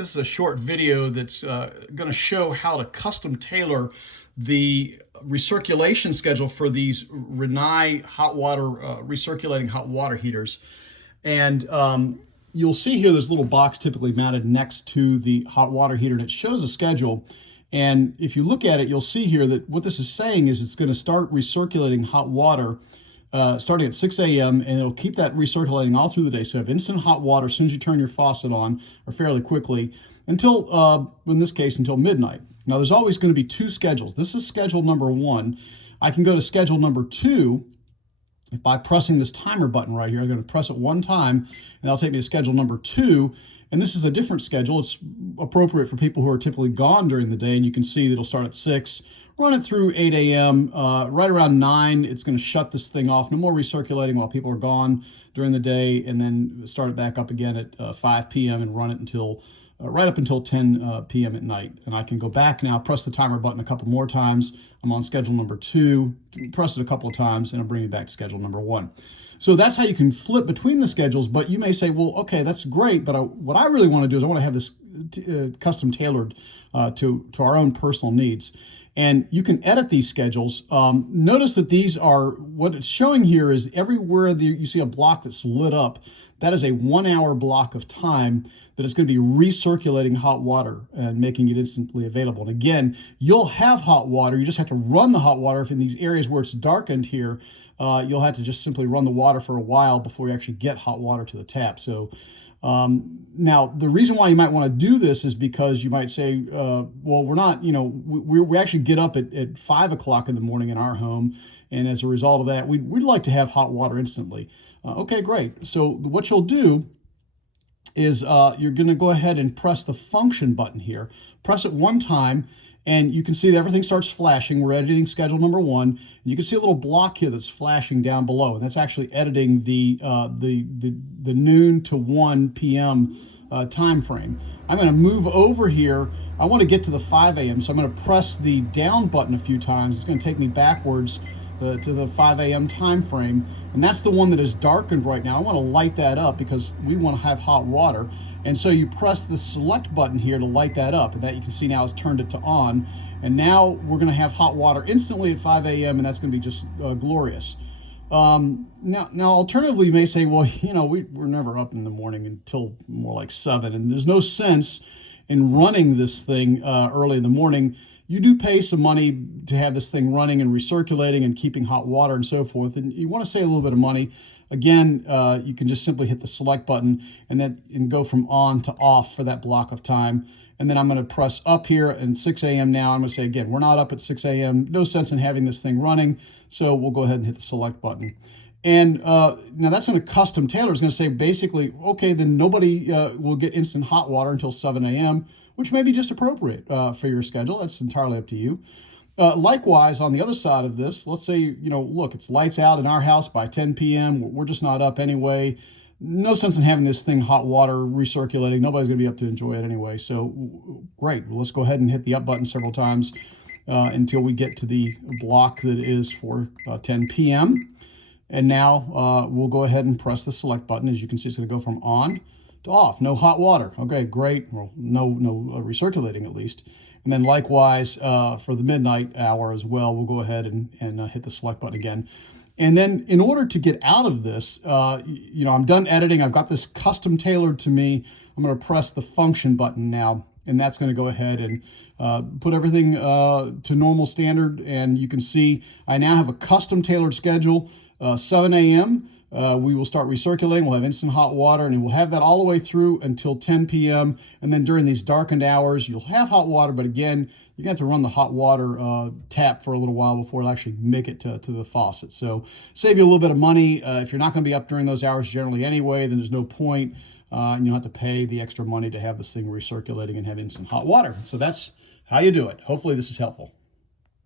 This is a short video that's going to show how to custom tailor the recirculation schedule for these Rinnai hot water, recirculating hot water heaters. And you'll see here there's a little box typically mounted next to the hot water heater, and it shows a schedule. And if you look at it, you'll see here that what this is saying is it's going to start recirculating hot water starting at 6 a.m. and it'll keep that recirculating all through the day. So you have instant hot water as soon as you turn your faucet on, or fairly quickly, until, in this case, until midnight. Now there's always going to be two schedules. This is schedule number 1. I can go to schedule number 2 by pressing this timer button right here. I'm going to press it one time, and that'll take me to schedule number 2. And this is a different schedule. It's appropriate for people who are typically gone during the day, and you can see that it'll start at 6, run it through 8 a.m. Right around 9, it's going to shut this thing off. No more recirculating while people are gone during the day, and then start it back up again at 5 p.m. and run it until right up until 10 p.m. at night. And I can go back now, press the timer button a couple more times. I'm on schedule number 2, press it a couple of times, and it'll bring me back to schedule number 1. So that's how you can flip between the schedules. But you may say, well, okay, that's great, but what I really want to do is I want to have this custom tailored to our own personal needs. And you can edit these schedules. Notice that these are, what it's showing here is everywhere you see a block that's lit up, that is a 1-hour block of time that it's going to be recirculating hot water and making it instantly available. And again, you'll have hot water. You just have to run the hot water. If in these areas where it's darkened here, you'll have to just simply run the water for a while before you actually get hot water to the tap. So now, the reason why you might want to do this is because you might say, well, we're not, we actually get up at 5 o'clock in the morning in our home. And as a result of that, we'd like to have hot water instantly. Okay, great. So what you'll do is you're going to go ahead and press the function button here. Press it one time, and you can see that everything starts flashing. We're editing schedule number 1. And you can see a little block here that's flashing down below, and that's actually editing the noon to 1 p.m. Time frame. I'm going to move over here. I want to get to the 5 a.m., so I'm going to press the down button a few times. It's going to take me backwards to the 5 a.m. time frame, and that's the one that is darkened right now. I want to light that up because we want to have hot water. And so you press the select button here to light that up, and that you can see now has turned it to on. And now we're going to have hot water instantly at 5 a.m., and that's going to be just glorious. Now, alternatively, you may say, well, we're never up in the morning until more like 7, and there's no sense in running this thing early in the morning. You do pay some money to have this thing running and recirculating and keeping hot water and so forth, and you want to save a little bit of money. Again, you can just simply hit the select button and go from on to off for that block of time. And then I'm going to press up here and 6 a.m. now. I'm going to say, again, we're not up at 6 a.m. No sense in having this thing running. So we'll go ahead and hit the select button. And now that's going to custom tailor. It's going to say basically, okay, then nobody will get instant hot water until 7 a.m., which may be just appropriate for your schedule. That's entirely up to you. Likewise, on the other side of this, let's say, look, it's lights out in our house by 10 p.m. We're just not up anyway. No sense in having this thing hot water recirculating. Nobody's going to be up to enjoy it anyway. So great. Well, let's go ahead and hit the up button several times until we get to the block that is for 10 p.m. And now we'll go ahead and press the select button. As you can see, it's going to go from on to off. No hot water. Okay, great. Well, no recirculating at least. And then likewise for the midnight hour as well, we'll go ahead and hit the select button again. And then in order to get out of this, I'm done editing. I've got this custom tailored to me. I'm going to press the function button now, and that's going to go ahead and put everything to normal standard. And you can see I now have a custom tailored schedule. 7 a.m. We will start recirculating. We'll have instant hot water, and we'll have that all the way through until 10 p.m. And then during these darkened hours, you'll have hot water, but again, you're going to have to run the hot water tap for a little while before it'll actually make it to the faucet. So save you a little bit of money. If you're not going to be up during those hours generally anyway, then there's no point. And you don't have to pay the extra money to have this thing recirculating and have instant hot water. So that's how you do it. Hopefully this is helpful.